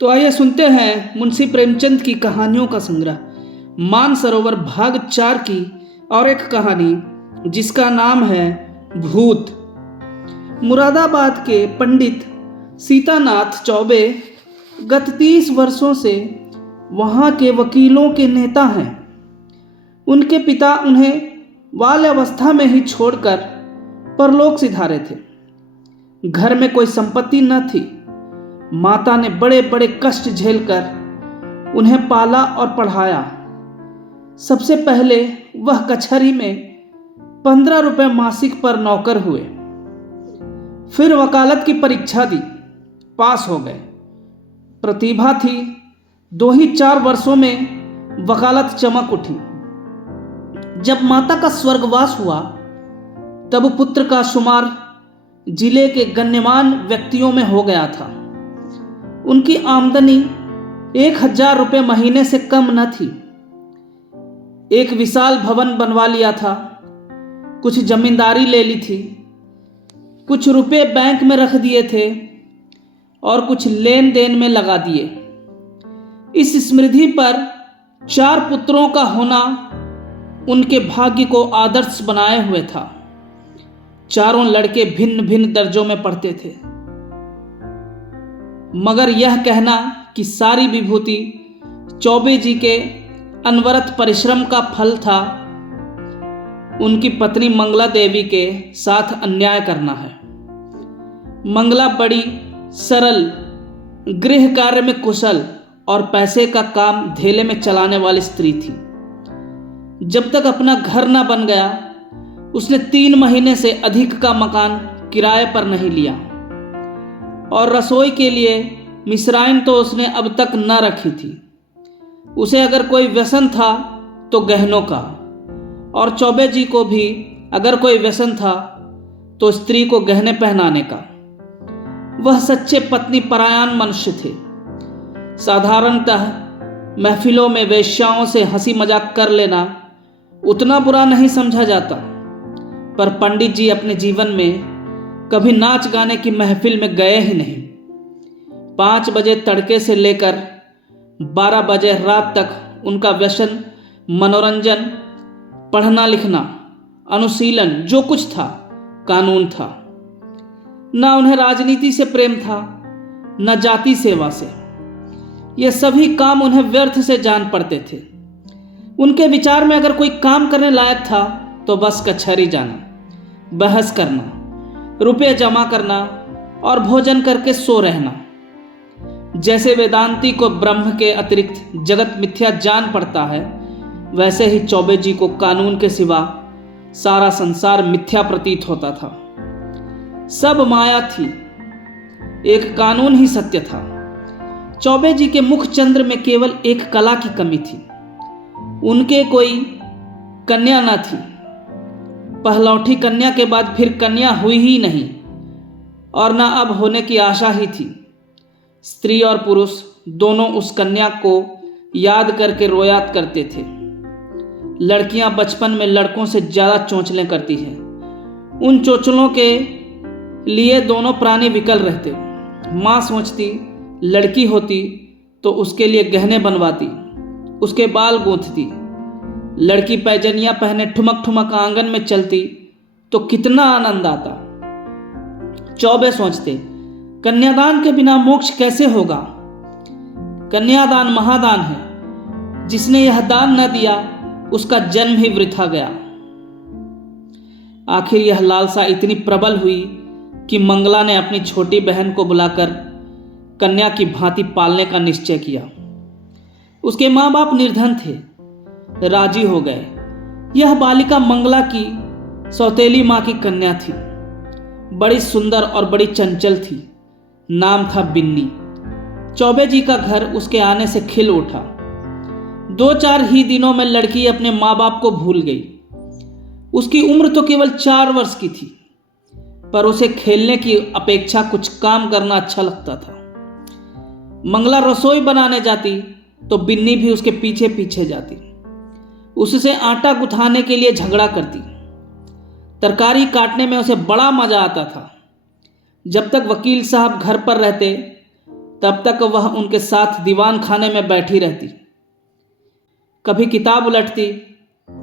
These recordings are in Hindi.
तो आइए सुनते हैं मुंशी प्रेमचंद की कहानियों का संग्रह मानसरोवर भाग 4 की और एक कहानी जिसका नाम है भूत। मुरादाबाद के पंडित सीतानाथ चौबे गत 30 वर्षों से वहाँ के वकीलों के नेता हैं। उनके पिता उन्हें बाल्यावस्था में ही छोड़कर परलोक सिधारे थे। घर में कोई संपत्ति न थी। माता ने बड़े बड़े कष्ट झेलकर उन्हें पाला और पढ़ाया। सबसे पहले वह कचहरी में 15 रुपये मासिक पर नौकर हुए। फिर वकालत की परीक्षा दी, पास हो गए। प्रतिभा थी, 2 ही 4 वर्षों में वकालत चमक उठी। जब माता का स्वर्गवास हुआ तब पुत्र का शुमार जिले के गण्यमान्य व्यक्तियों में हो गया था। उनकी आमदनी 1000 रुपये महीने से कम न थी। एक विशाल भवन बनवा लिया था, कुछ जमींदारी ले ली थी, कुछ रुपए बैंक में रख दिए थे और कुछ लेन देन में लगा दिए। इस समृद्धि पर 4 पुत्रों का होना उनके भाग्य को आदर्श बनाए हुए था। चारों लड़के भिन्न भिन्न दर्जों में पढ़ते थे, मगर यह कहना कि सारी विभूति चौबे जी के अनवरत परिश्रम का फल था, उनकी पत्नी मंगला देवी के साथ अन्याय करना है। मंगला बड़ी सरल, गृह कार्य में कुशल और पैसे का काम धेले में चलाने वाली स्त्री थी। जब तक अपना घर न बन गया उसने 3 महीने से अधिक का मकान किराए पर नहीं लिया और रसोई के लिए मिश्राइन तो उसने अब तक न रखी थी। उसे अगर कोई व्यसन था तो गहनों का, और चौबे जी को भी अगर कोई व्यसन था तो स्त्री को गहने पहनाने का। वह सच्चे पत्नी परायण मनुष्य थे। साधारणतः महफिलों में वेश्याओं से हंसी मजाक कर लेना उतना बुरा नहीं समझा जाता, पर पंडित जी अपने जीवन में कभी नाच गाने की महफिल में गए ही नहीं। 5 बजे तड़के से लेकर 12 बजे रात तक उनका व्यसन मनोरंजन, पढ़ना लिखना, अनुशीलन जो कुछ था कानून था। न उन्हें राजनीति से प्रेम था, न जाति सेवा से। ये सभी काम उन्हें व्यर्थ से जान पड़ते थे। उनके विचार में अगर कोई काम करने लायक था तो बस कचहरी जाना, बहस करना, रुपये जमा करना और भोजन करके सो रहना। जैसे वेदांती को ब्रह्म के अतिरिक्त जगत मिथ्या जान पड़ता है, वैसे ही चौबे जी को कानून के सिवा सारा संसार मिथ्या प्रतीत होता था। सब माया थी, एक कानून ही सत्य था। चौबे जी के मुख चंद्र में केवल एक कला की कमी थी। उनके कोई कन्या न थी। पहलौठी कन्या के बाद फिर कन्या हुई ही नहीं और न अब होने की आशा ही थी। स्त्री और पुरुष दोनों उस कन्या को याद करके रोया करते थे। लड़कियां बचपन में लड़कों से ज़्यादा चोंचलें करती हैं। उन चोंचलों के लिए दोनों प्राणी विकल रहते। माँ सोचती लड़की होती तो उसके लिए गहने बनवाती, उसके बाल गूंथती। लड़की पैजनिया पहने ठुमक ठुमक आंगन में चलती तो कितना आनंद आता। चौबे सोचते कन्यादान के बिना मोक्ष कैसे होगा। कन्यादान महादान है, जिसने यह दान न दिया उसका जन्म ही वृथा गया। आखिर यह लालसा इतनी प्रबल हुई कि मंगला ने अपनी छोटी बहन को बुलाकर कन्या की भांति पालने का निश्चय किया। उसके माँ बाप निर्धन थे, राजी हो गए। यह बालिका मंगला की सौतेली माँ की कन्या थी। बड़ी सुंदर और बड़ी चंचल थी। नाम था बिन्नी। चौबे जी का घर उसके आने से खिल उठा। 2-4 ही दिनों में लड़की अपने माँ बाप को भूल गई। उसकी उम्र तो केवल 4 वर्ष की थी, पर उसे खेलने की अपेक्षा कुछ काम करना अच्छा लगता था। मंगला रसोई बनाने जाती तो बिन्नी भी उसके पीछे पीछे जाती। उससे आटा गुथाने के लिए झगड़ा करती। तरकारी काटने में उसे बड़ा मजा आता था। जब तक वकील साहब घर पर रहते तब तक वह उनके साथ दीवान खाने में बैठी रहती। कभी किताब उलटती,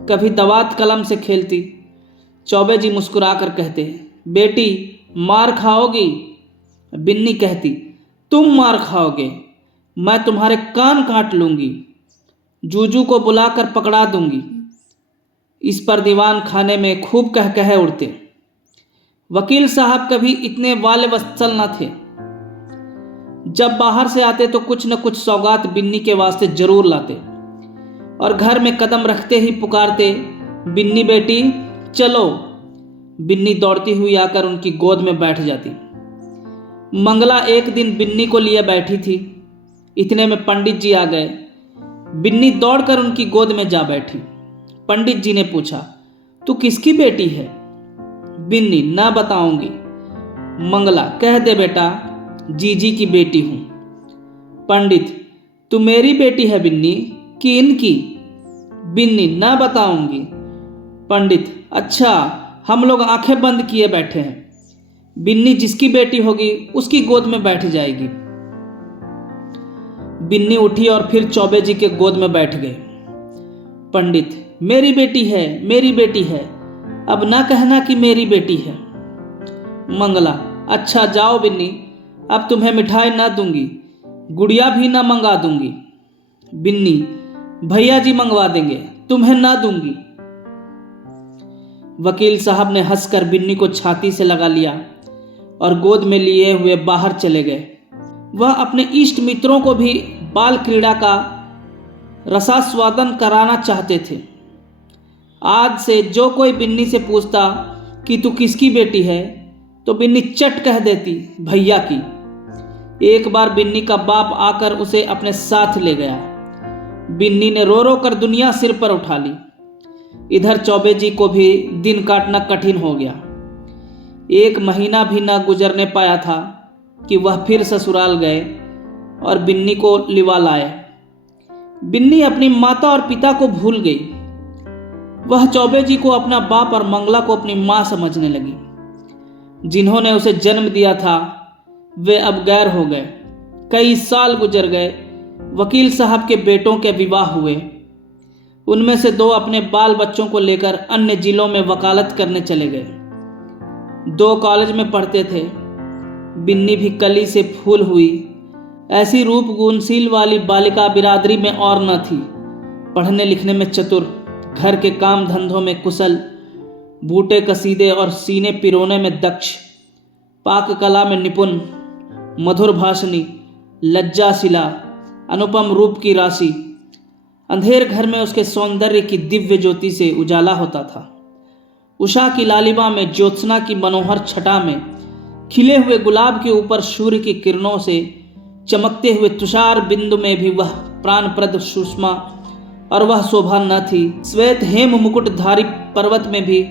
कभी दवात कलम से खेलती। चौबे जी मुस्कुराकर कहते, बेटी मार खाओगी? बिन्नी कहती, तुम मार खाओगे, मैं तुम्हारे कान काट लूंगी, जूजू को बुलाकर पकड़ा दूंगी। इस पर दीवान खाने में खूब कह कहे उड़ते। वकील साहब कभी इतने वाले वत्सल न थे। जब बाहर से आते तो कुछ न कुछ सौगात बिन्नी के वास्ते जरूर लाते और घर में कदम रखते ही पुकारते, बिन्नी बेटी चलो। बिन्नी दौड़ती हुई आकर उनकी गोद में बैठ जाती। मंगला एक दिन बिन्नी को लिए बैठी थी। इतने में पंडित जी आ गए। बिन्नी दौड़कर उनकी गोद में जा बैठी। पंडित जी ने पूछा, तू किसकी बेटी है? बिन्नी, ना बताऊंगी। मंगला, कह दे बेटा, जीजी की बेटी हूं। पंडित, तू मेरी बेटी है बिन्नी कि इनकी? बिन्नी, ना बताऊंगी। पंडित, अच्छा, हम लोग आंखें बंद किए बैठे हैं। बिन्नी जिसकी बेटी होगी उसकी गोद में बैठ जाएगी। बिन्नी उठी और फिर चौबे जी के गोद में बैठ गई। पंडित, मेरी बेटी है, मेरी बेटी है, अब ना कहना कि मेरी बेटी है। मंगला, अच्छा जाओ बिन्नी, अब तुम्हें मिठाई ना दूंगी, गुड़िया भी ना मंगा दूंगी। बिन्नी, भैया जी मंगवा देंगे, तुम्हें ना दूंगी। वकील साहब ने हंसकर बिन्नी को छाती से लगा लिया और गोद में लिए हुए बाहर चले गए। वह अपने इष्ट मित्रों को भी बाल क्रीड़ा का रसास्वादन कराना चाहते थे। आज से जो कोई बिन्नी से पूछता कि तू किसकी बेटी है, तो बिन्नी चट कह देती, भैया की। एक बार बिन्नी का बाप आकर उसे अपने साथ ले गया। बिन्नी ने रो रो कर दुनिया सिर पर उठा ली। इधर चौबे जी को भी दिन काटना कठिन हो गया। 1 महीना भी ना गुजरने पाया था कि वह फिर ससुराल गए और बिन्नी को लिवा लाए। बिन्नी अपनी माता और पिता को भूल गई। वह चौबे जी को अपना बाप और मंगला को अपनी मां समझने लगी। जिन्होंने उसे जन्म दिया था वे अब गैर हो गए। कई साल गुजर गए। वकील साहब के बेटों के विवाह हुए। उनमें से 2 अपने बाल बच्चों को लेकर अन्य जिलों में वकालत करने चले गए। 2 कॉलेज में पढ़ते थे। बिन्नी भी कली से फूल हुई। ऐसी रूप गुणशील वाली बालिका बिरादरी में और न थी। पढ़ने लिखने में चतुर, घर के काम धंधों में कुशल, बूटे कसीदे और सीने पिरोने में दक्ष, पाक कला में निपुण, मधुर भाषणी, लज्जाशिला, अनुपम रूप की राशि। अंधेर घर में उसके सौंदर्य की दिव्य ज्योति से उजाला होता था। उषा की लालिमा में, ज्योत्सना की मनोहर छटा में, खिले हुए गुलाब के ऊपर सूर्य की किरणों से चमकते हुए तुषार बिंदु में भी वह प्राणप्रद सुषमा और वह शोभा न थी। श्वेत हेम मुकुटधारी पर्वत में भी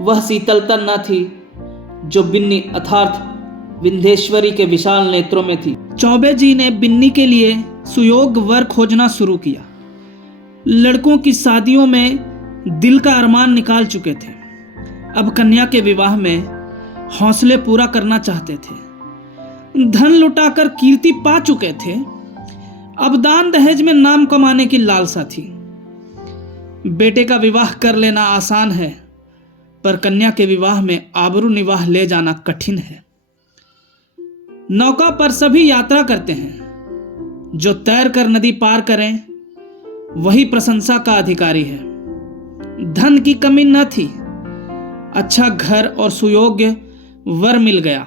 वह शीतलता न थी जो बिन्नी अर्थात विंध्येश्वरी के विशाल नेत्रों में थी। चौबे जी ने बिन्नी के लिए सुयोग वर खोजना शुरू किया। लड़कों की शादियों में दिल का अरमान निकाल चुके थे। अब कन्या के विवाह में हौसले पूरा करना चाहते थे। धन लुटाकर कीर्ति पा चुके थे। अब दान दहेज में नाम कमाने की लालसा थी। बेटे का विवाह कर लेना आसान है, पर कन्या के विवाह में आबरू निवाह ले जाना कठिन है। नौका पर सभी यात्रा करते हैं। जो तैर कर नदी पार करें वही प्रशंसा का अधिकारी है। धन की कमी न थी। अच्छा घर और सुयोग्य वर मिल गया।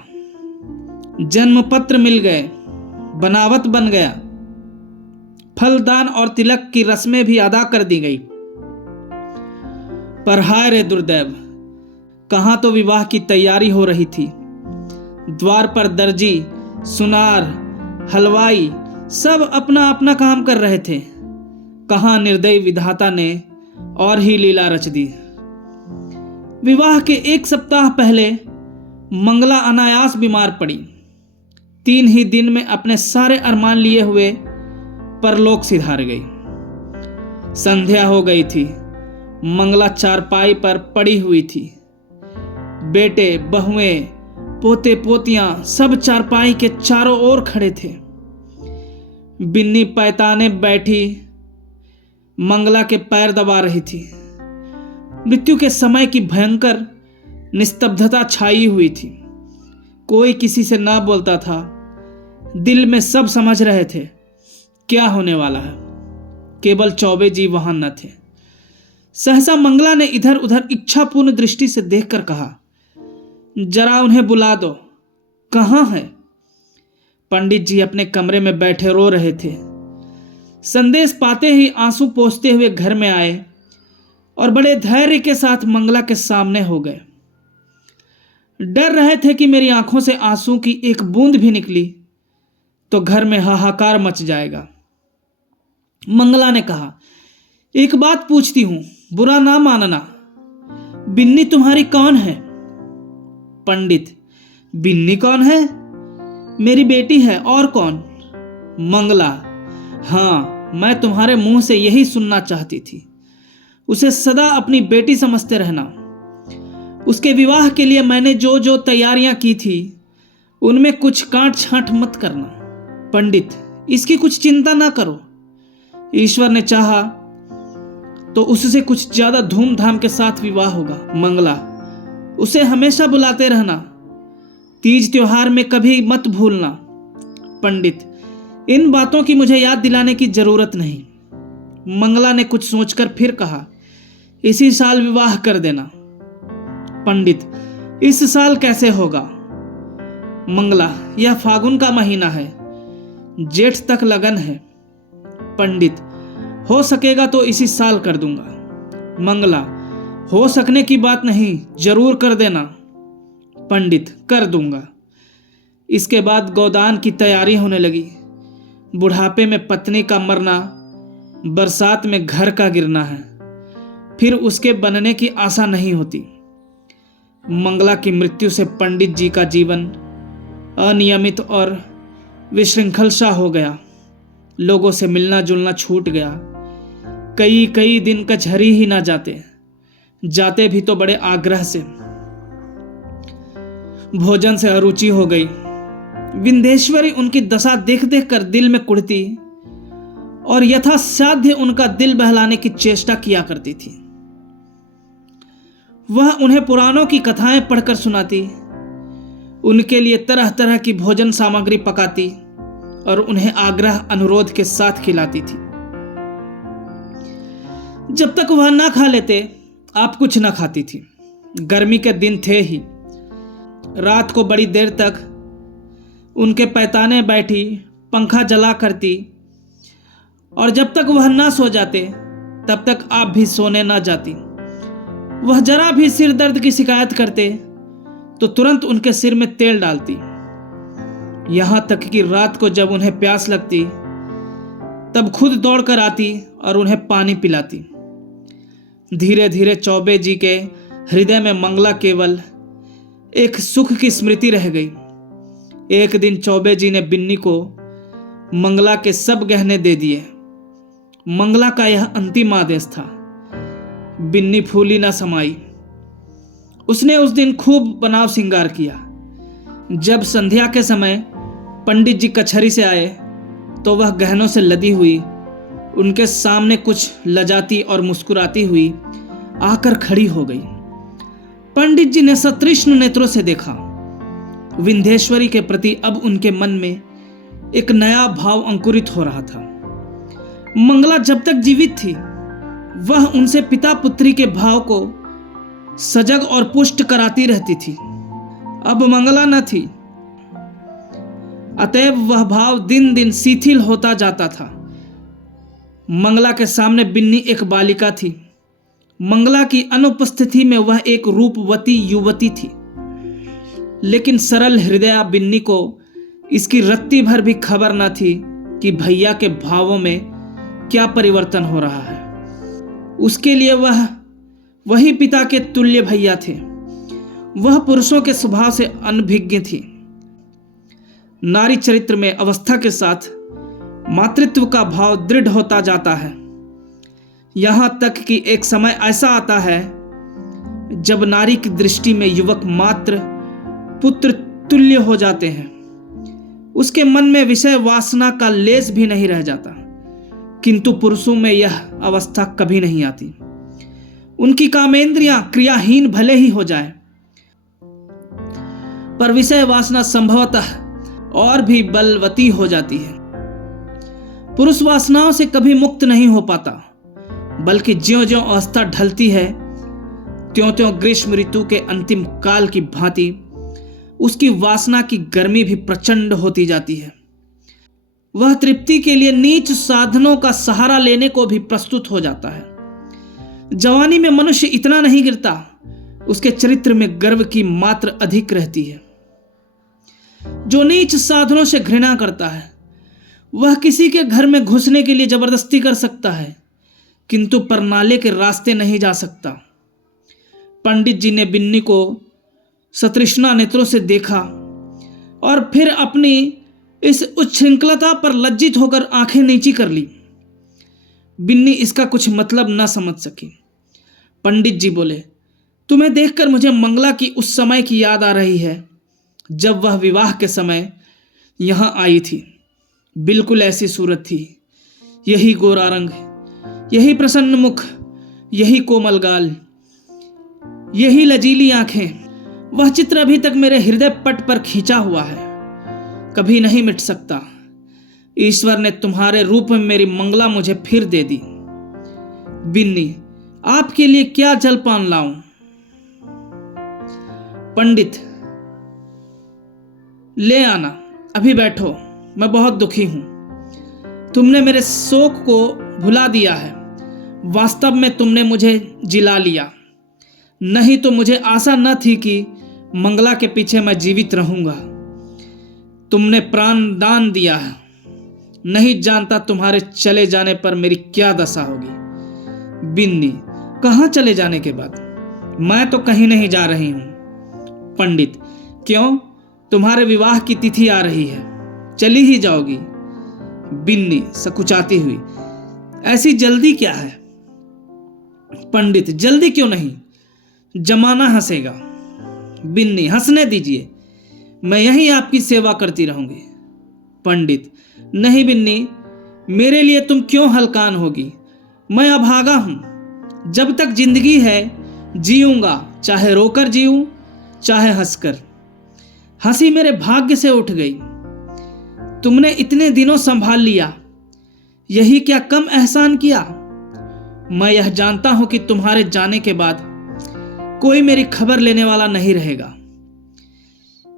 जन्म पत्र मिल गए। बनावट बन गया। फलदान और तिलक की रस्में भी अदा कर दी गई। पर हाय रे दुर्दैव, कहां तो विवाह की तैयारी हो रही थी। द्वार पर दर्जी, सुनार, हलवाई सब अपना अपना काम कर रहे थे। कहां निर्दयी विधाता ने और ही लीला रच दी। विवाह के 1 सप्ताह पहले मंगला अनायास बीमार पड़ी। 3 ही दिन में अपने सारे अरमान लिए हुए परलोक सिधार गई। संध्या हो गई थी। मंगला चारपाई पर पड़ी हुई थी। बेटे, बहुएं, पोते पोतियां सब चारपाई के चारों ओर खड़े थे। बिन्नी पैताने बैठी मंगला के पैर दबा रही थी। मृत्यु के समय की भयंकर निस्तब्धता छाई हुई थी। कोई किसी से ना बोलता था। दिल में सब समझ रहे थे क्या होने वाला है। केवल चौबे जी वहां न थे। सहसा मंगला ने इधर उधर इच्छापूर्ण दृष्टि से देखकर कहा, जरा उन्हें बुला दो। कहाँ है? पंडित जी अपने कमरे में बैठे रो रहे थे। संदेश पाते ही आंसू पोंछते हुए घर में आए और बड़े धैर्य के साथ मंगला के सामने हो गए। डर रहे थे कि मेरी आंखों से आंसू की एक बूंद भी निकली तो घर में हाहाकार मच जाएगा। मंगला ने कहा, एक बात पूछती हूं, बुरा ना मानना, बिन्नी तुम्हारी कौन है? पंडित, बिन्नी कौन है? मेरी बेटी है, और कौन? मंगला, हाँ, मैं तुम्हारे मुंह से यही सुनना चाहती थी। उसे सदा अपनी बेटी समझते रहना। उसके विवाह के लिए मैंने जो जो तैयारियां की थी उनमें कुछ काट छांट मत करना। पंडित, इसकी कुछ चिंता ना करो। ईश्वर ने चाहा तो उससे कुछ ज्यादा धूमधाम के साथ विवाह होगा। मंगला, उसे हमेशा बुलाते रहना। तीज त्योहार में कभी मत भूलना। पंडित, इन बातों की मुझे याद दिलाने की जरूरत नहीं। मंगला ने कुछ सोचकर फिर कहा, इसी साल विवाह कर देना। पंडित, इस साल कैसे होगा? मंगला, यह फागुन का महीना है, जेठ तक लगन है। पंडित, हो सकेगा तो इसी साल कर दूंगा। मंगला, हो सकने की बात नहीं, जरूर कर देना। पंडित, कर दूंगा। इसके बाद गोदान की तैयारी होने लगी। बुढ़ापे में पत्नी का मरना, बरसात में घर का गिरना है, फिर उसके बनने की आशा नहीं होती। मंगला की मृत्यु से पंडित जी का जीवन अनियमित और विशृंखल सा हो गया। लोगों से मिलना जुलना छूट गया। कई कई दिन कचहरी ही ना जाते भी तो बड़े आग्रह से। भोजन से अरुचि हो गई। विंध्येश्वरी उनकी दशा देख देख कर दिल में कुढ़ती और यथासाध्य उनका दिल बहलाने की चेष्टा किया करती थी। वह उन्हें पुराणों की कथाएं पढ़कर सुनाती, उनके लिए तरह तरह की भोजन सामग्री पकाती और उन्हें आग्रह अनुरोध के साथ खिलाती थी। जब तक वह ना खा लेते आप कुछ ना खाती थी। गर्मी के दिन थे ही। रात को बड़ी देर तक उनके पैताने बैठी पंखा जला करती और जब तक वह ना सो जाते तब तक आप भी सोने ना जाती। वह जरा भी सिर दर्द की शिकायत करते तो तुरंत उनके सिर में तेल डालती। यहां तक कि रात को जब उन्हें प्यास लगती तब खुद दौड़कर आती और उन्हें पानी पिलाती। धीरे धीरे चौबे जी के हृदय में मंगला केवल एक सुख की स्मृति रह गई। एक दिन चौबे जी ने बिन्नी को मंगला के सब गहने दे दिए। मंगला का यह अंतिम आदेश था। बिन्नी फूली ना समाई। उसने उस दिन खूब बनाव श्रृंगार किया। जब संध्या के समय पंडित जी कचहरी से आए तो वह गहनों से लदी हुई उनके सामने कुछ लजाती और मुस्कुराती हुई आकर खड़ी हो गई। पंडित जी ने सतृष्ण नेत्रों से देखा। विंध्येश्वरी के प्रति अब उनके मन में एक नया भाव अंकुरित हो रहा था। मंगला जब तक जीवित थी वह उनसे पिता पुत्री के भाव को सजग और पुष्ट कराती रहती थी। अब मंगला न थी, अतएव वह भाव दिन दिन शिथिल होता जाता था। मंगला के सामने बिन्नी एक बालिका थी। मंगला की अनुपस्थिति में वह एक रूपवती युवती थी। लेकिन सरल हृदया बिन्नी को इसकी रत्ती भर भी खबर न थी कि भैया के भावों में क्या परिवर्तन हो रहा है। उसके लिए वह वही पिता के तुल्य भैया थे। वह पुरुषों के स्वभाव से अनभिज्ञ थी। नारी चरित्र में अवस्था के साथ मातृत्व का भाव दृढ़ होता जाता है। यहां तक कि एक समय ऐसा आता है जब नारी की दृष्टि में युवक मात्र पुत्र तुल्य हो जाते हैं। उसके मन में विषय वासना का लेस भी नहीं रह जाता। किंतु पुरुषों में यह अवस्था कभी नहीं आती। उनकी कामेंद्रियां क्रियाहीन भले ही हो जाए, पर विषय वासना संभवतः और भी बलवती हो जाती है। पुरुष वासनाओं से कभी मुक्त नहीं हो पाता, बल्कि ज्यों-ज्यों अवस्था ढलती है त्यों-त्यों ग्रीष्म ऋतु के अंतिम काल की भांति उसकी वासना की गर्मी भी प्रचंड होती जाती है। वह तृप्ति के लिए नीच साधनों का सहारा लेने को भी प्रस्तुत हो जाता है। जवानी में मनुष्य इतना नहीं गिरता, उसके चरित्र में गर्व की मात्रा अधिक रहती है। जो नीच साधनों से घृणा करता है वह किसी के घर में घुसने के लिए जबरदस्ती कर सकता है, किंतु परनाले के रास्ते नहीं जा सकता। पंडित जी ने बिन्नी को सतृष्णा नेत्रों से देखा और फिर अपनी इस उच्छृंखलता पर लज्जित होकर आंखें नीची कर ली। बिन्नी इसका कुछ मतलब न समझ सकी। पंडित जी बोले, तुम्हें देखकर मुझे मंगला की उस समय की याद आ रही है जब वह विवाह के समय यहाँ आई थी। बिल्कुल ऐसी सूरत थी, यही गोरा रंग, यही प्रसन्न मुख, यही कोमल गाल, यही लजीली आंखें। वह चित्र अभी तक मेरे हृदय पट पर खींचा हुआ है, कभी नहीं मिट सकता। ईश्वर ने तुम्हारे रूप में मेरी मंगला मुझे फिर दे दी। बिन्नी, आपके लिए क्या जलपान लाऊं? पंडित, ले आना, अभी बैठो, मैं बहुत दुखी हूं। तुमने मेरे शोक को भुला दिया है। वास्तव में तुमने मुझे जिला लिया, नहीं तो मुझे आशा न थी कि मंगला के पीछे मैं जीवित रहूंगा। तुमने प्राण दान दिया है, नहीं जानता तुम्हारे चले जाने पर मेरी क्या दशा होगी। बिन्नी, कहाँ चले जाने के बाद? मैं तो कहीं नहीं जा रही हूं। पंडित, क्यों? तुम्हारे विवाह की तिथि आ रही है, चली ही जाओगी। बिन्नी सकुचाती हुई, ऐसी जल्दी क्या है? पंडित, जल्दी क्यों नहीं, जमाना हंसेगा। बिन्नी, हंसने दीजिए, मैं यहीं आपकी सेवा करती रहूंगी। पंडित, नहीं बिन्नी, मेरे लिए तुम क्यों हलकान होगी? मैं अभागा हूं। जब तक जिंदगी है जीऊंगा, चाहे रोकर जीऊं चाहे हंसकर। हंसी मेरे भाग्य से उठ गई। तुमने इतने दिनों संभाल लिया, यही क्या कम एहसान किया? मैं यह जानता हूं कि तुम्हारे जाने के बाद कोई मेरी खबर लेने वाला नहीं रहेगा।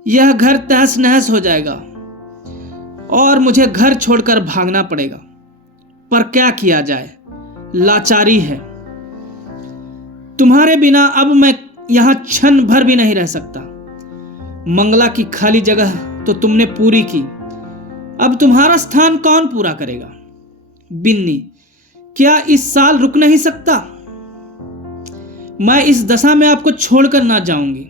यह घर तहस नहस हो जाएगा और मुझे घर छोड़कर भागना पड़ेगा। पर क्या किया जाए, लाचारी है। तुम्हारे बिना अब मैं यहां क्षण भर भी नहीं रह सकता। मंगला की खाली जगह तो तुमने पूरी की, अब तुम्हारा स्थान कौन पूरा करेगा? बिन्नी, क्या इस साल रुक नहीं सकता? मैं इस दशा में आपको छोड़कर ना जाऊंगी।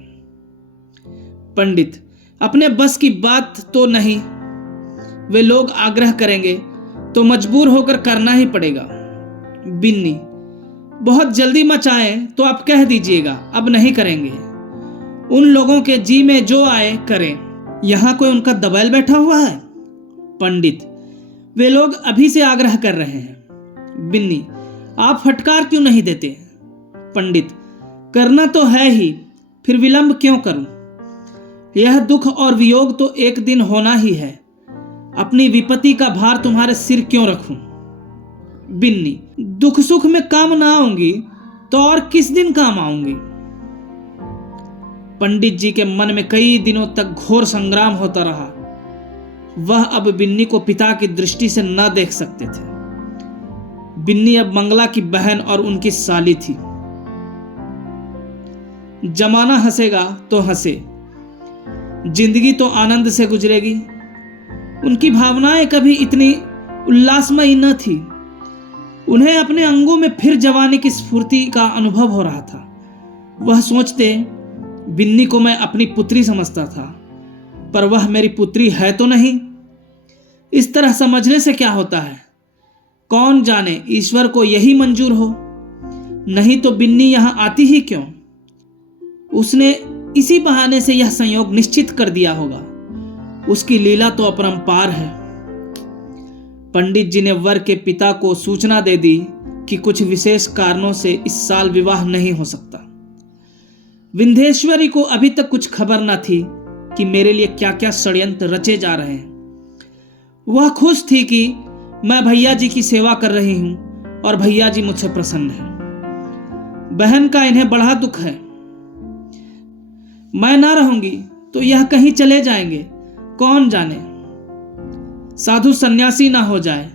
पंडित, अपने बस की बात तो नहीं, वे लोग आग्रह करेंगे तो मजबूर होकर करना ही पड़ेगा। बिन्नी, बहुत जल्दी मचाएं तो आप कह दीजिएगा, अब नहीं करेंगे। उन लोगों के जी में जो आए करें, यहां कोई उनका दबैल बैठा हुआ है? पंडित, वे लोग अभी से आग्रह कर रहे हैं। बिन्नी, आप फटकार क्यों नहीं देते? पंडित, करना तो है ही, फिर विलंब क्यों करूं? यह दुख और वियोग तो एक दिन होना ही है। अपनी विपत्ति का भार तुम्हारे सिर क्यों रखूं? बिन्नी, दुख सुख में काम ना आऊंगी तो और किस दिन काम आऊंगी? पंडित जी के मन में कई दिनों तक घोर संग्राम होता रहा। वह अब बिन्नी को पिता की दृष्टि से न देख सकते थे। बिन्नी अब मंगला की बहन और उनकी साली थी। जमाना हंसेगा तो हंसे, जिंदगी तो आनंद से गुजरेगी। उनकी भावनाएं कभी इतनी उल्लासमयी न थी। उन्हें अपने अंगों में फिर जवानी की स्फूर्ति का अनुभव हो रहा था। वह सोचते, बिन्नी को मैं अपनी पुत्री समझता था, पर वह मेरी पुत्री है तो नहीं। इस तरह समझने से क्या होता है? कौन जाने ईश्वर को यही मंजूर हो, नहीं तो बिन्नी यहां आती ही क्यों? उसने इसी बहाने से यह संयोग निश्चित कर दिया होगा। उसकी लीला तो अपरंपार है। पंडित जी ने वर के पिता को सूचना दे दी कि कुछ विशेष कारणों से इस साल विवाह नहीं हो सकता। विंध्येश्वरी को अभी तक कुछ खबर न थी कि मेरे लिए क्या क्या षड्यंत्र रचे जा रहे हैं। वह खुश थी कि मैं भैया जी की सेवा कर रही हूं और भैया जी मुझसे प्रसन्न हैं। बहन का इन्हें बड़ा दुख है। मैं ना रहूंगी तो यह कहीं चले जाएंगे, कौन जाने। साधु सन्यासी ना हो जाए,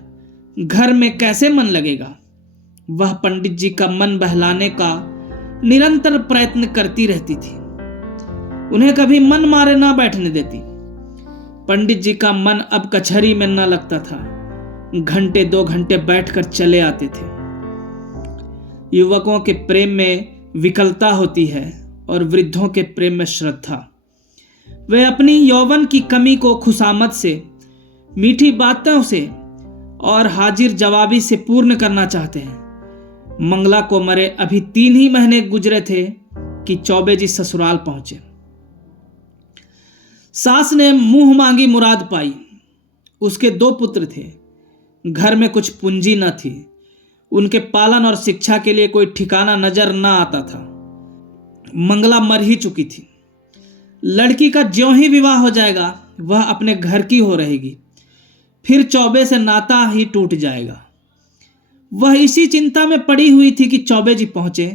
घर में कैसे मन लगेगा। वह पंडित जी का मन बहलाने का निरंतर प्रयत्न करती रहती थी, उन्हें कभी मन मारे ना बैठने देती। पंडित जी का मन अब कचहरी में ना लगता था, घंटे 2 घंटे बैठकर चले आते थे। युवकों के प्रेम में विकलता होती है और वृद्धों के प्रेम में श्रद्धा। वे अपनी यौवन की कमी को खुशामद से, मीठी बातों से और हाजिर जवाबी से पूर्ण करना चाहते हैं। मंगला को मरे अभी 3 ही महीने गुजरे थे कि चौबे जी ससुराल पहुंचे। सास ने मुंह मांगी मुराद पाई। उसके 2 पुत्र थे, घर में कुछ पूंजी न थी, उनके पालन और शिक्षा के लिए कोई ठिकाना नजर न आता था। मंगला मर ही चुकी थी। लड़की का ज्यों ही विवाह हो जाएगा वह अपने घर की हो रहेगी, फिर चौबे से नाता ही टूट जाएगा। वह इसी चिंता में पड़ी हुई थी कि चौबे जी पहुंचे,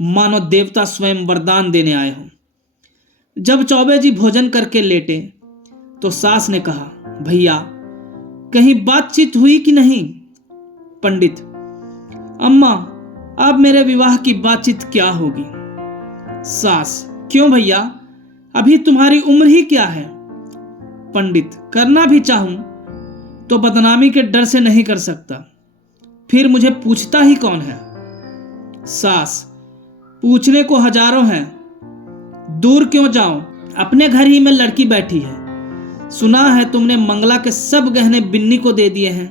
मानो देवता स्वयं वरदान देने आए हों। जब चौबे जी भोजन करके लेटे तो सास ने कहा, भैया कहीं बातचीत हुई कि नहीं। पंडित, अम्मा अब मेरे विवाह की बातचीत क्या होगी। सास, क्यों भैया, अभी तुम्हारी उम्र ही क्या है। पंडित, करना भी चाहूं तो बदनामी के डर से नहीं कर सकता, फिर मुझे पूछता ही कौन है। सास, पूछने को हजारों हैं, दूर क्यों जाऊं, अपने घर ही में लड़की बैठी है। सुना है तुमने मंगला के सब गहने बिन्नी को दे दिए हैं।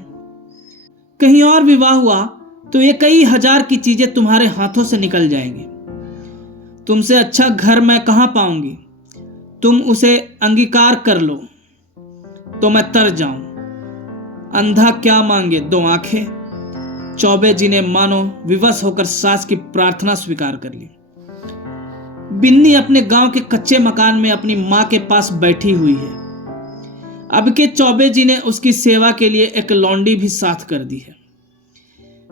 कहीं और विवाह हुआ तो ये कई हजार की चीजें तुम्हारे हाथों से निकल जाएंगी। तुमसे अच्छा घर मैं कहां पाऊंगी। तुम उसे अंगीकार कर लो तो मैं तर जाऊं। अंधा क्या मांगे 2 आंखें। चौबे जी ने मानो विवश होकर सास की प्रार्थना स्वीकार कर ली। बिन्नी अपने गांव के कच्चे मकान में अपनी मां के पास बैठी हुई है। अब के चौबे जी ने उसकी सेवा के लिए एक लौंडी भी साथ कर दी है।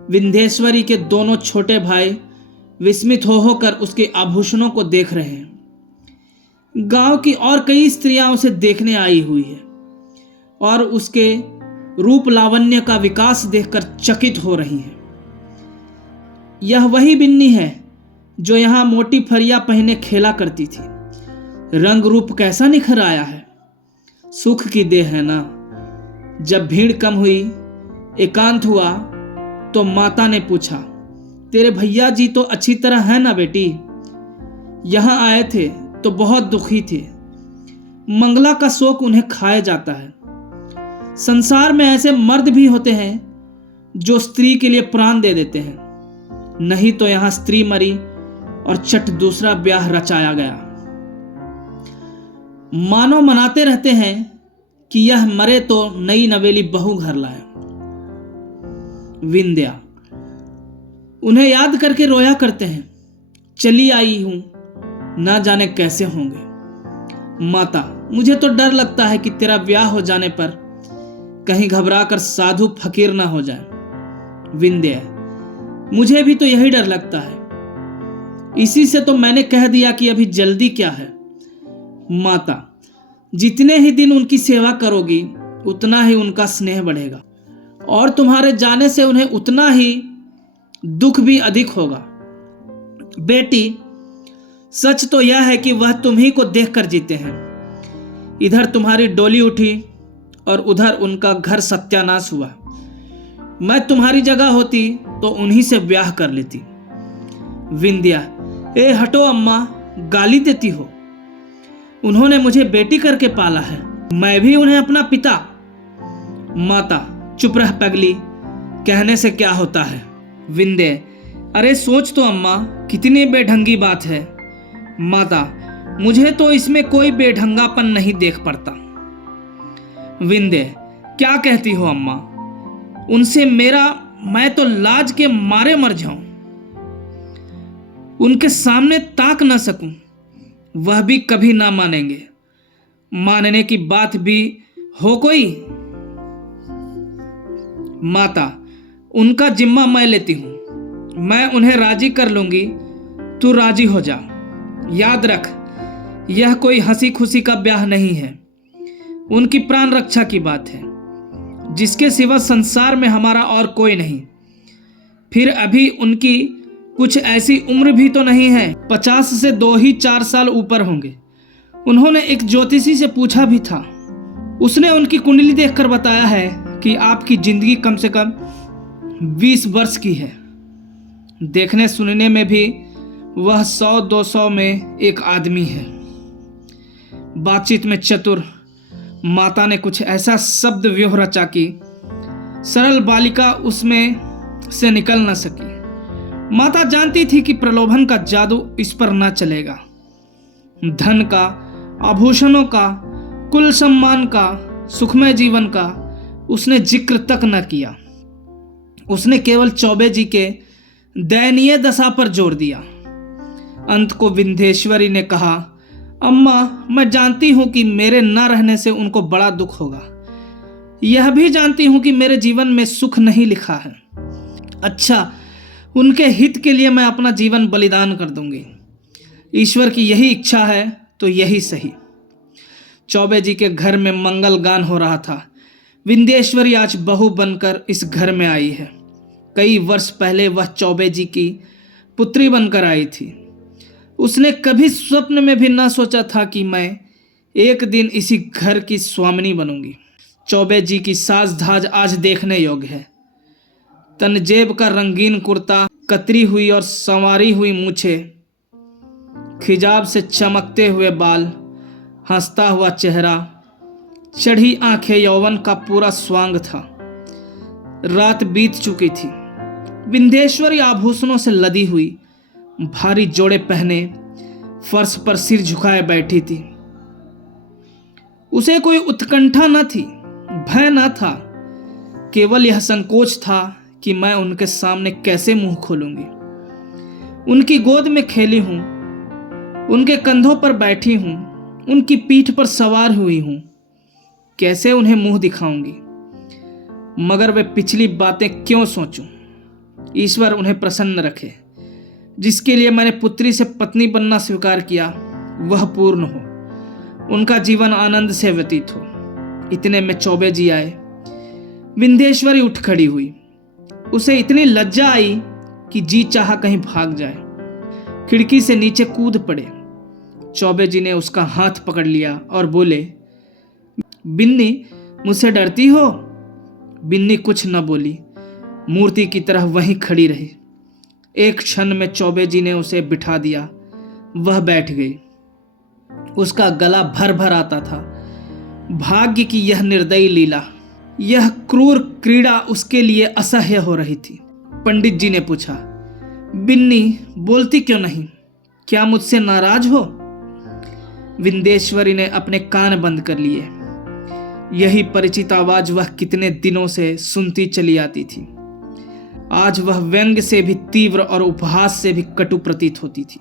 विंध्येश्वरी के दोनों छोटे भाई विस्मित हो होकर उसके आभूषणों को देख रहे हैं। गांव की और कई स्त्रियां उसे देखने आई हुई है और उसके रूप लावण्य का विकास देखकर चकित हो रही हैं। यह वही बिन्नी है जो यहां मोटी फरिया पहने खेला करती थी। रंग रूप कैसा निखर आया है। सुख की देह है ना। जब भीड़ कम हुई, एकांत हुआ, तो माता ने पूछा, तेरे भैया जी तो अच्छी तरह है ना बेटी। यहां आए थे तो बहुत दुखी थे। मंगला का शोक उन्हें खाए जाता है। संसार में ऐसे मर्द भी होते हैं जो स्त्री के लिए प्राण दे देते हैं, नहीं तो यहां स्त्री मरी और चट दूसरा ब्याह रचाया गया। मानो मनाते रहते हैं कि यह मरे तो नई नवेली बहू घर लाए। विंध्या, उन्हें याद करके रोया करते हैं, चली आई हूं, ना जाने कैसे होंगे। माता, मुझे तो डर लगता है कि तेरा ब्याह हो जाने पर कहीं घबराकर साधु फकीर ना हो जाए। विंध्या, मुझे भी तो यही डर लगता है, इसी से तो मैंने कह दिया कि अभी जल्दी क्या है। माता, जितने ही दिन उनकी सेवा करोगी उतना ही उनका स्नेह बढ़ेगा और तुम्हारे जाने से उन्हें उतना ही दुख भी अधिक होगा। बेटी, सच तो यह है कि वह तुम्ही को देखकर जीते हैं। इधर तुम्हारी डोली उठी और उधर उनका घर सत्यानाश हुआ। मैं तुम्हारी जगह होती तो उन्हीं से ब्याह कर लेती। विंध्या, ए हटो अम्मा, गाली देती हो। उन्होंने मुझे बेटी करके पाला है, मैं भी उन्हें अपना पिता। माता, चुप रह पगली, कहने से क्या होता है। विंध्या, अरे सोच तो अम्मा, कितनी बेढंगी बात है। माता, मुझे तो इसमें कोई बेढंगापन नहीं देख पड़ता। विंध्य, क्या कहती हो अम्मा? उनसे मैं तो लाज के मारे मर जाऊं, उनके सामने ताक ना सकूं, वह भी कभी ना मानेंगे। मानने की बात भी हो कोई? माता, उनका जिम्मा मैं लेती हूं, मैं उन्हें राजी कर लूंगी, तू राजी हो जा। याद रख, यह कोई हंसी खुशी का ब्याह नहीं है, उनकी प्राण रक्षा की बात है, जिसके सिवा संसार में हमारा और कोई नहीं। फिर अभी उनकी कुछ ऐसी उम्र भी तो नहीं है, 50 से 2 ही 4 साल ऊपर होंगे। उन्होंने एक ज्योतिषी से पूछा भी था, उसने उनकी कुंडली देखकर बताया है कि आपकी जिंदगी कम से कम 20 वर्ष की है। देखने सुनने में भी वह 100-200 में एक आदमी है। बातचीत में चतुर माता ने कुछ ऐसा शब्द व्यूह रचा कि सरल बालिका उसमें से निकल न सकी। माता जानती थी कि प्रलोभन का जादू इस पर न चलेगा। धन का, आभूषणों का, कुल सम्मान का, सुखमय जीवन का उसने जिक्र तक न किया। उसने केवल चौबे जी के दयनीय दशा पर जोर दिया। अंत को विंध्येश्वरी ने कहा, अम्मा, मैं जानती हूं कि मेरे न रहने से उनको बड़ा दुख होगा। यह भी जानती हूं कि मेरे जीवन में सुख नहीं लिखा है। अच्छा, उनके हित के लिए मैं अपना जीवन बलिदान कर दूंगी। ईश्वर की यही इच्छा है तो यही सही। चौबे जी के घर में मंगल गान हो रहा था। विंध्येश्वरी आज बहू बनकर इस घर में आई है। कई वर्ष पहले वह चौबे जी की पुत्री बनकर आई थी। उसने कभी स्वप्न में भी ना सोचा था कि मैं एक दिन इसी घर की स्वामिनी बनूंगी। चौबे जी की साज धाज आज देखने योग्य है। तनजेब का रंगीन कुर्ता, कतरी हुई और संवारी हुई मूछें, खिजाब से चमकते हुए बाल, हंसता हुआ चेहरा, चढ़ी आंखें, यौवन का पूरा स्वांग था। रात बीत चुकी थी। विंध्येश्वरी आभूषणों से लदी हुई, भारी जोड़े पहने फर्श पर सिर झुकाए बैठी थी। उसे कोई उत्कंठा न थी, भय न था, केवल यह संकोच था कि मैं उनके सामने कैसे मुंह खोलूंगी। उनकी गोद में खेली हूं, उनके कंधों पर बैठी हूं, उनकी पीठ पर सवार हुई हूं, कैसे उन्हें मुंह दिखाऊंगी? मगर वे पिछली बातें क्यों सोचूं? ईश्वर उन्हें प्रसन्न रखे। जिसके लिए मैंने पुत्री से पत्नी बनना स्वीकार किया वह पूर्ण हो, उनका जीवन आनंद से व्यतीत हो। इतने में चौबे जी आए। विंध्येश्वरी उठ खड़ी हुई। उसे इतनी लज्जा आई कि जी चाहा कहीं भाग जाए। खिड़की से नीचे कूद पड़े। चौबे जी ने उसका हाथ पकड़ लिया और बोले, बिन्नी, मुझसे डरती हो? बिन्नी कुछ न बोली, मूर्ति की तरह वहीं खड़ी रही। एक क्षण में चौबे जी ने उसे बिठा दिया। वह बैठ गई। उसका गला भर भर आता था। भाग्य की यह निर्दयी लीला, यह क्रूर क्रीड़ा उसके लिए असह्य हो रही थी। पंडित जी ने पूछा, बिन्नी, बोलती क्यों नहीं? क्या मुझसे नाराज हो? विंध्येश्वरी ने अपने कान बंद कर लिए। यही परिचित आवाज वह कितने दिनों से सुनती चली आती थी। आज वह व्यंग से भी तीव्र और उपहास से भी कटु प्रतीत होती थी।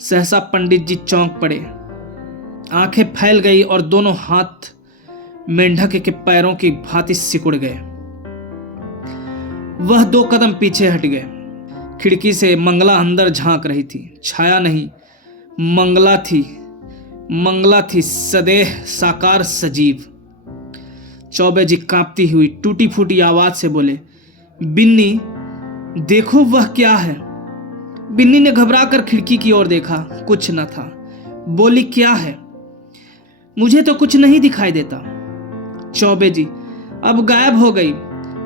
सहसा पंडित जी चौंक पड़े। आंखें फैल गई और दोनों हाथ मेंढक के पैरों की भांति सिकुड़ गए। वह 2 कदम पीछे हट गए। खिड़की से मंगला अंदर झांक रही थी। छाया नहीं, मंगला थी। मंगला थी सदेह साकार सजीव। चौबे जी कांपती हुई टूटी फूटी आवाज से बोले, बिन्नी, देखो वह क्या है। बिन्नी ने घबराकर खिड़की की ओर देखा। कुछ न था। बोली, क्या है? मुझे तो कुछ नहीं दिखाई देता। चौबे जी, अब गायब हो गई,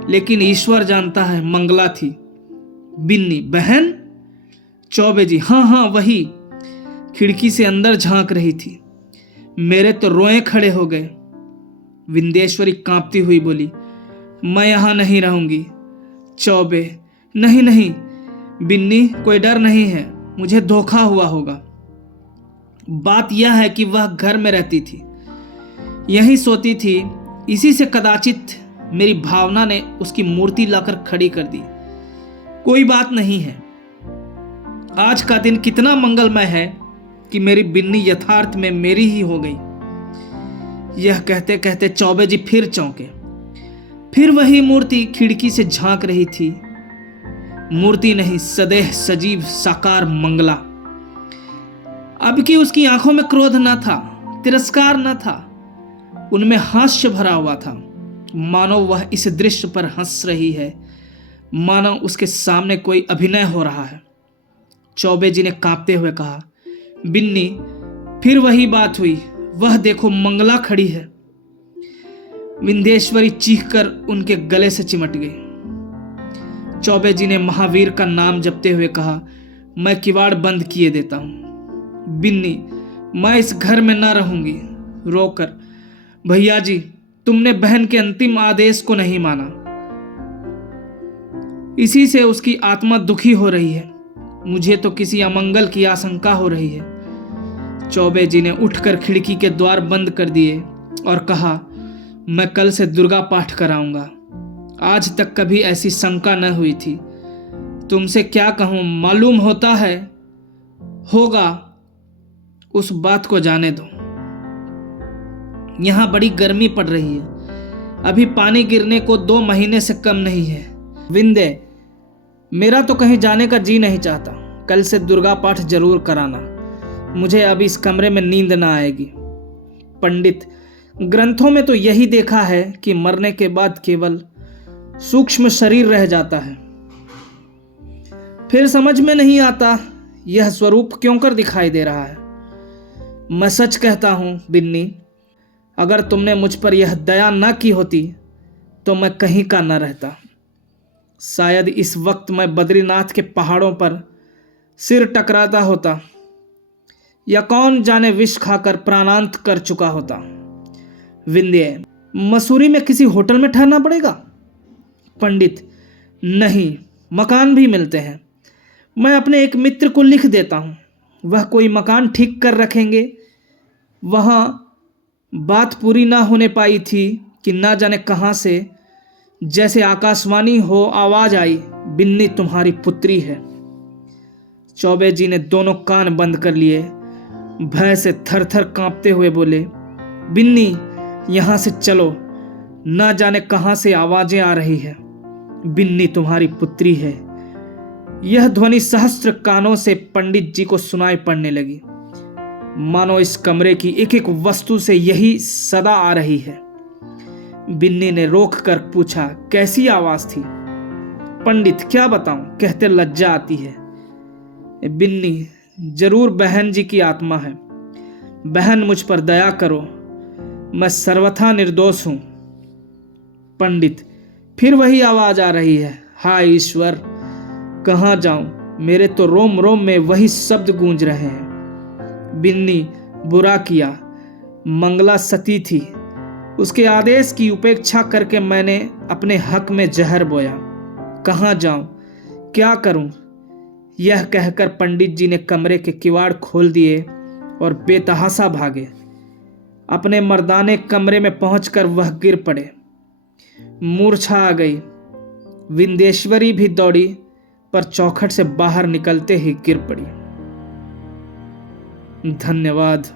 लेकिन ईश्वर जानता है मंगला थी। बिन्नी, बहन? चौबे जी, हाँ वही। खिड़की से अंदर झांक रही थी। मेरे तो रोए खड़े हो गए। विंध्येश्वरी कांपती हुई बोली, मैं यहां नहीं रहूंगी। चौबे, नहीं। बिन्नी, कोई डर नहीं है, मुझे धोखा हुआ होगा। बात यह है कि वह घर में रहती थी। यहीं सोती थी, इसी से कदाचित मेरी भावना ने उसकी मूर्ति लाकर खड़ी कर दी। कोई बात नहीं है, आज का दिन कितना मंगलमय है कि मेरी बिन्नी यथार्थ में मेरी ही हो गई। यह कहते कहते चौबे जी फिर चौंके। फिर वही मूर्ति खिड़की से झांक रही थी। मूर्ति नहीं, सदैह सजीव साकार मंगला। अब की उसकी आंखों में क्रोध न था, तिरस्कार न था, उनमें हास्य भरा हुआ था। मानो वह इस दृश्य पर हंस रही है, मानो उसके सामने कोई अभिनय हो रहा है। चौबे जी ने कांपते हुए कहा, बिन्नी, फिर वही बात हुई, वह देखो मंगला खड़ी है। विंध्येश्वरी चीखकर उनके गले से चिमट गई। चौबे जी ने महावीर का नाम जपते हुए कहा, मैं किवाड़ बंद किए देता हूं। बिन्नी, मैं इस घर में ना रहूंगी। रोकर, भैया जी, तुमने बहन के अंतिम आदेश को नहीं माना, इसी से उसकी आत्मा दुखी हो रही है। मुझे तो किसी अमंगल की आशंका हो रही है। चौबे जी ने उठकर खिड़की के द्वार बंद कर दिए और कहा, मैं कल से दुर्गा पाठ कराऊंगा। आज तक कभी ऐसी शंका न हुई थी। तुमसे क्या कहूं, मालूम होता है, होगा, उस बात को जाने दो। यहां बड़ी गर्मी पड़ रही है, अभी पानी गिरने को 2 महीने से कम नहीं है। विंदे, मेरा तो कहीं जाने का जी नहीं चाहता। कल से दुर्गा पाठ जरूर कराना। मुझे अब इस कमरे में नींद ना आएगी। पंडित, ग्रंथों में तो यही देखा है कि मरने के बाद केवल सूक्ष्म शरीर रह जाता है। फिर समझ में नहीं आता यह स्वरूप क्यों कर दिखाई दे रहा है। मैं सच कहता हूं बिन्नी, अगर तुमने मुझ पर यह दया न की होती तो मैं कहीं का न रहता। शायद इस वक्त मैं बद्रीनाथ के पहाड़ों पर सिर टकराता होता, या कौन जाने विष खाकर प्राणांत कर चुका होता। विंध्य, मसूरी में किसी होटल में ठहरना पड़ेगा। पंडित, नहीं, मकान भी मिलते हैं। मैं अपने एक मित्र को लिख देता हूं, वह कोई मकान ठीक कर रखेंगे। वहां बात पूरी ना होने पाई थी कि ना जाने कहां से जैसे आकाशवाणी हो आवाज आई, बिन्नी तुम्हारी पुत्री है। चौबे जी ने दोनों कान बंद कर लिए, भय से थर थर कांपते हुए बोले, बिन्नी, यहां से चलो, ना जाने कहां से आवाजें आ रही है। बिन्नी तुम्हारी पुत्री है। यह ध्वनि सहस्त्र कानों से पंडित जी को सुनाई पड़ने लगी, मानो इस कमरे की एक एक वस्तु से यही सदा आ रही है। बिन्नी ने रोक कर पूछा, कैसी आवाज थी? पंडित, क्या बताऊं, कहते लज्जा आती है। बिन्नी, जरूर बहन जी की आत्मा है। बहन, मुझ पर दया करो, मैं सर्वथा निर्दोष हूं। पंडित, फिर वही आवाज आ रही है। हाय ईश्वर, कहां जाऊं, मेरे तो रोम रोम में वही शब्द गूंज रहे हैं। बिन्नी, बुरा किया, मंगला सती थी, उसके आदेश की उपेक्षा करके मैंने अपने हक में जहर बोया। कहां जाऊं, क्या करूं? यह कहकर पंडित जी ने कमरे के किवाड़ खोल दिए और बेतहासा भागे। अपने मर्दाने कमरे में पहुंचकर वह गिर पड़े, मूर्छा आ गई। विंध्येश्वरी भी दौड़ी, पर चौखट से बाहर निकलते ही गिर पड़ी। धन्यवाद।